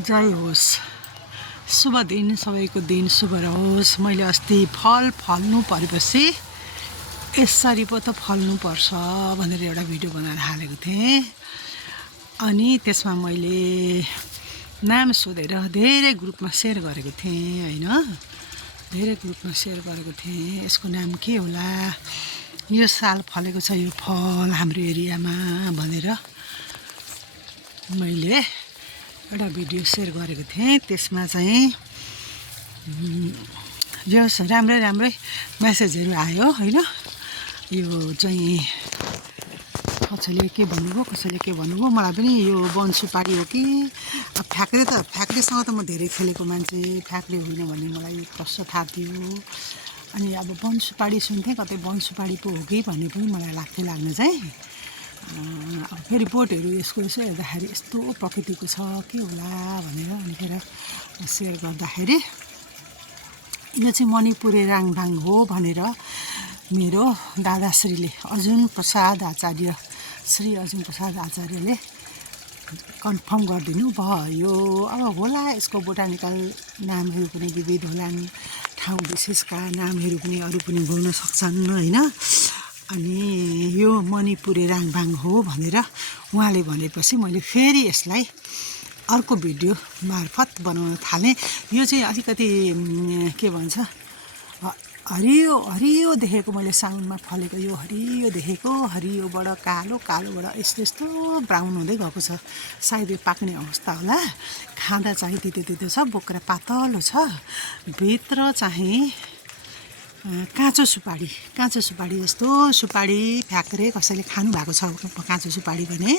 जय होस्। शुभ दिन, सबैको दिन शुभ रहोस्। मैले अस्ति फल फल्नु परेपछि यसरी पो त फल्नुपर्छ भनेर एउटा भिडियो बनाएर हालेको थिएँ। अनि त्यसमा मैले नाम सोधेर धेरै ग्रुपमा सेयर गरेको थिएँ हैन, धेरै ग्रुपमा सेयर गरेको थिएँ। यसको नाम के होला, यो साल फलेको छ यो फल हाम्रो एरियामा भनेर मैले एउटा भिडियो सेयर गरेको थिएँ। त्यसमा चाहिँ जस राम्रै मेसेजहरू आयो हैन। यो चाहिँ कसैले के भन्नुभयो मलाई पनि यो बनसुपारी हो कि फ्याक्रेसँग त म धेरै खेलेको मान्छे, फ्याक्रे होइन भन्ने मलाई प्रश्न थाहा थियो। अनि अब बनसुपारी सुन्थेँ, कतै बनसुपारी पो हो कि भन्ने पनि मलाई लाग्न चाहिँ अब फेरि बोटहरू यसो हेर्दाखेरि यस्तो प्रकृतिको छ के होला भनेर अनिखेर सेयर गर्दाखेरि यो चाहिँ मणिपुरे राङभाङ हो भनेर मेरो दादाश्रीले श्री अर्जुन प्रसाद आचार्यले कन्फर्म गरिदिनु भयो। अब होला यसको बोटानिकल नामहरू पनि विविध होलान्, ठाउँ विशेषका नामहरू पनि अरू पनि हुन सक्छन् हैन। अनि यो मणिपुरे राङभाङ हो भनेर उहाँले भनेपछि मैले फेरि यसलाई अर्को भिडियो मार्फत बनाउन थालेँ। यो चाहिँ अलिकति के भन्छ हरियो देखेको, मैले साउनमा फलेको यो हरियो देखेको, हरियोबाट कालोबाट यस्तो ब्राउन हुँदै गएको छ। सायद यो पाक्ने अवस्था होला। खाँदा चाहिँ तितो छ, बोक्रा पातलो छ, भित्र चाहिँ काँचो सुपारी जस्तो सुपारी फ्याक्रे कसैले खानु भएको छ काँचो सुपारी भने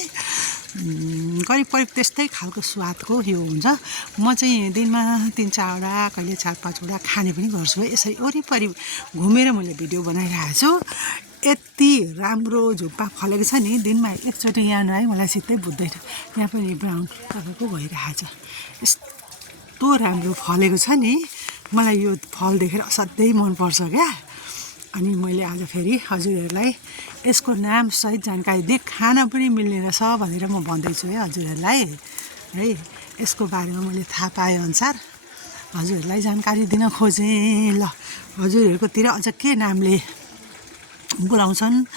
करिब त्यस्तै खालको स्वादको यो हुन्छ। म चाहिँ दिनमा 3-4वटा कहिले 4-5वटा खाने पनि गर्छु। यसरी वरिपरि घुमेर मैले भिडियो बनाइरहेको छु। यति राम्रो झुप्पा फलेको छ नि, दिनमा एकचोटि यहाँ नआए मलाई सिधै बुझ्दैन। यहाँ पनि ब्राउन कलरको भइरहेको छ, यस्तो राम्रो फलेको छ नि। मलाई यो फल देखेर असाध्यै मनपर्छ क्या। अनि मैले आज फेरि हजुरहरूलाई यसको नाम सहित जानकारी दिएँ। खान पनि मिल्ने रहेछ भनेर म भन्दैछु है हजुरहरूलाई है। यसको बारेमा मैले थाहा पाए अनुसार हजुरहरूलाई जानकारी दिन खोजेँ। ल हजुरहरूकोतिर अझ के नामले बोलाउँछन्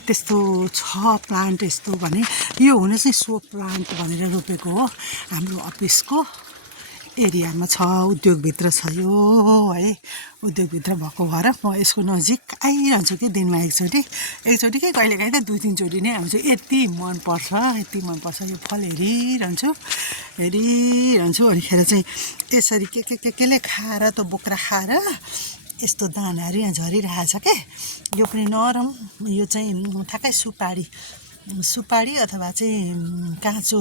त्यस्तो छ प्लान्ट यस्तो भने यो हुन चाहिँ सो प्लान्ट भनेर रोपेको हो। हाम्रो अफिसको एरियामा छ, उद्योगभित्र छ यो है। उद्योगभित्र भएको भएर म यसको नजिक आइरहन्छु कि दिनमा एकचोटि के कहिलेकाहीँ त 2-3 चोटि नै आउँछु। यति मनपर्छ यो फल हेरिरहन्छु। अनिखेर चाहिँ यसरी केले खाएर त बोक्रा खाएर यस्तो दानाहरू यहाँ झरिरहेछ के। यो पनि नरम, यो चाहिँ ठ्याक्कै सुपारी अथवा चाहिँ काँचो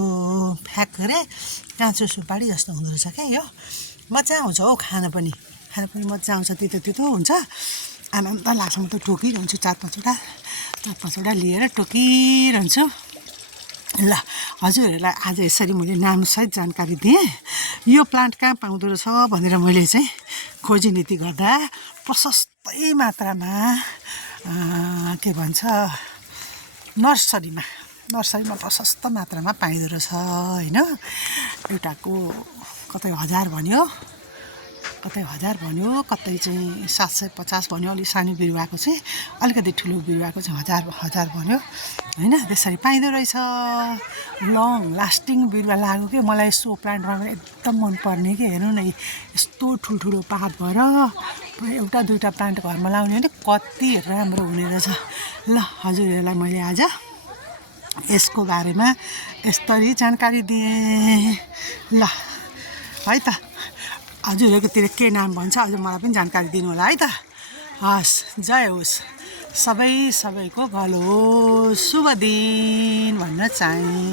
फ्याक्रे काँचो सुपारी जस्तो हुँदो रहेछ क्या। यो मजा आउँछ हौ, खान पनि मजा आउँछ, तितो हुन्छ, आनन्द लाग्छ। म त टोकिरहन्छु 4-5वटा लिएर टोकिरहन्छु। ल हजुरहरूलाई आज यसरी मैले नामसहित जानकारी दिएँ। यो प्लान्ट कहाँ पाउँदो रहेछ भनेर मैले चाहिँ खोजीनीति गर्दा प्रशस्तै मात्रामा के भन्छ नर्सरीमा प्रशस्त मात्रामा पाइँदो रहेछ हैन। एउटाको कतै 1000 भन्यो, कतै चाहिँ 750 भन्यो। अलिक सानो बिरुवाको चाहिँ, अलिकति ठुलो बिरुवाको चाहिँ 1000 भन्यो हैन। त्यसरी पाइँदो रहेछ। लङ लास्टिङ बिरुवा लाग्यो कि मलाई सो प्लान्टमा पनि एकदम मनपर्ने कि। हेर्नु न यस्तो ठुल्ठुलो पात भएर 1-2 प्लान्ट घरमा लाउने भने कति राम्रो हुने रहेछ। ल हजुरहरूलाई मैले आज यसको बारेमा यस्तरी जानकारी दिएँ। ल है त हजुरहरूकोतिर के नाम भन्छ अझ मलाई पनि जानकारी दिनु होला है त। हस्, जय होस्। सबैको भलो होस्, शुभ दिन भन्न चाहेँ।